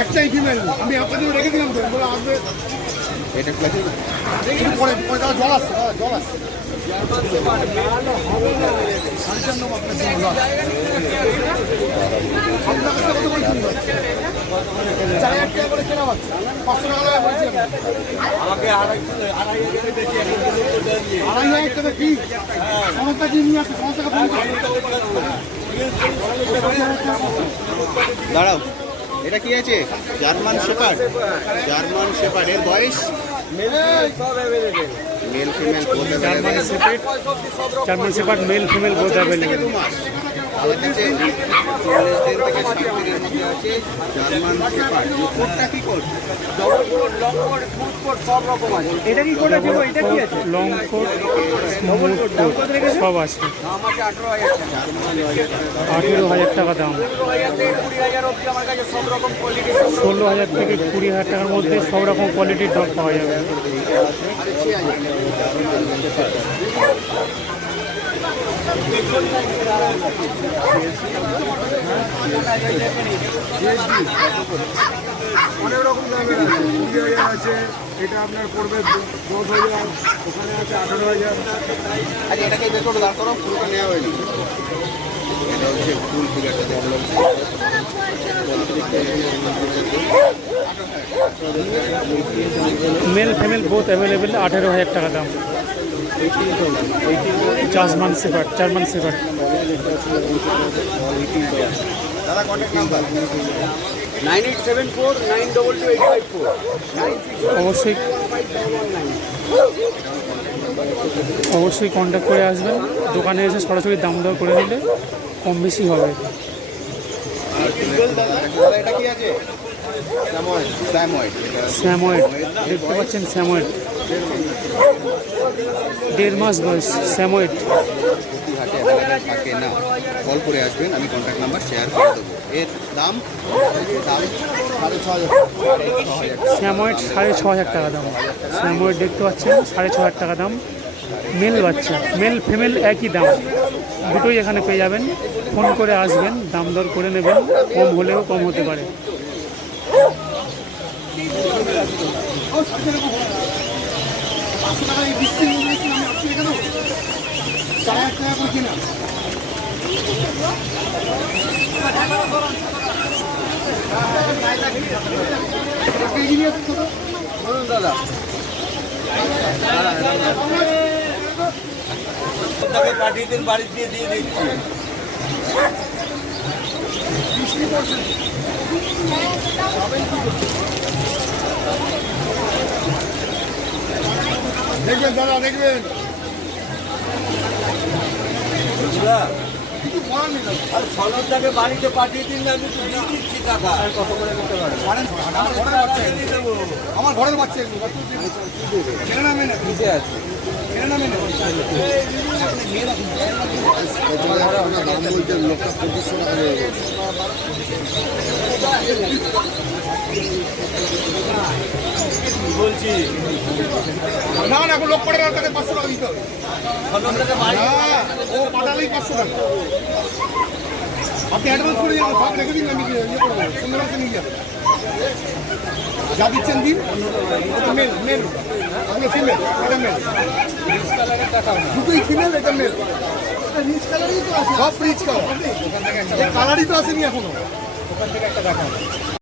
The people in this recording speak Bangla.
একটাই ফিমেল, আমি আপনাদের রেখে দিলাম তো, আসবে এটা পরে পরে জল আসছে, জল আসছে। আমাকে আড়াই হাজার টাকা কি সমস্যা কি নিয়ে আসছে, সমস্যা দাঁড়াও, এটা কি আছে? German shepherd. জার্মান শেপার্ড এর বয়স male female both German shepherd, German shepherd male female both available. আমাদের কাছে 40 দিন থেকে 60 দিনের মধ্যে আছে জার্মান শেপার্ড। কোডটা কি coat? Double coat, long coat, smooth coat সব রকম আছে। এটা কি কোট আছে? এটা কি আছে? লং কোট, স্মুথ কোট সব আছে। দাম আছে 18,000 টাকা। 18,000 টাকা দাম। 15,000 থেকে 20,000 অবধি আমার কাছে সব রকম কোয়ালিটি। 16,000 থেকে 20,000 টাকার মধ্যে সব রকম কোয়ালিটির ডগ পাওয়া যাবে। অনেক রকম দামের আছে, 20,000 আছে, এটা আপনার পড়বে 10,000, ওখানে আছে 18,000। আরে এটাকে বের করে দাঁড় করো, পুরোটা নেওয়া হয়নি। এটা হচ্ছে ফুল ফিগারটা দেখলাম। মেল ফিমেল বোথ অ্যাভেলেবেল, 18,000 টাকা দাম। German shepherd, German shepherd. দাদা কন্ট্যাক্ট নাম্বার 9874922854 অবশ্যই অবশ্যই কন্ট্যাক্ট করে আসবেন। দোকানে এসে সরাসরি দাম দর করে নিলে কম বেশি হবে। এটা কি আছে? স্যাময়েড। স্যাময়েড দেখতে পাচ্ছেন, স্যাময়েড 1.5 মাস বয়স। স্যাময়েড হাটে অ্যাভেলেবেল থাকে না, কল করে আসবেন, আমি কন্ট্যাক্ট নাম্বার শেয়ার করে দেবো। এর দাম 6,500। স্যাময়েড 6,500 টাকা দাম। স্যাময়েড দেখতে পাচ্ছেন 6,500 টাকা দাম। মেল বাচ্চা, মেল ফিমেল একই দাম, দুটোই এখানে পেয়ে যাবেন। ফোন করে আসবেন, দাম দর করে নেবেন, কম হলেও কম হতে পারে। দাদা পাঠিয়ে দিন, বাড়িতে দিয়ে দিচ্ছি। দেখবেন দাদা, দেখবেন আর সনদটাকে বাড়িতে পাঠিয়ে দিন, আমি তো দিয়ে দিচ্ছি টাকা। কত করে দিতে পারেন? আমার ঘরের বাচ্চা মেনে না, মেনে নিচে আছে। মেনে না, মেনে দাম বলতে লোকটা 2500 টাকা হয়ে গেছে। বলছি না না, এখন লোক পড়ে না, তাকে 500 টাকা দিতে হবে। সনদটাকে বাড়ি হ্যাঁ, ও পাঠালেই 500 টাকা। আপনি অ্যাডভান্স করে দিন, ভাগ রেখে দিন, আমি ইয়ে করবো, সুন্দর আছে নিয়ে যাবেন। যা দিচ্ছেন দিন। এটা মেল, মেল, ওগুলো ফিমেল, এটা মেল। দুটোই ফিমেল, এটা মেল। সব রিচ কালার, কালারই তো আসেনি এখনো।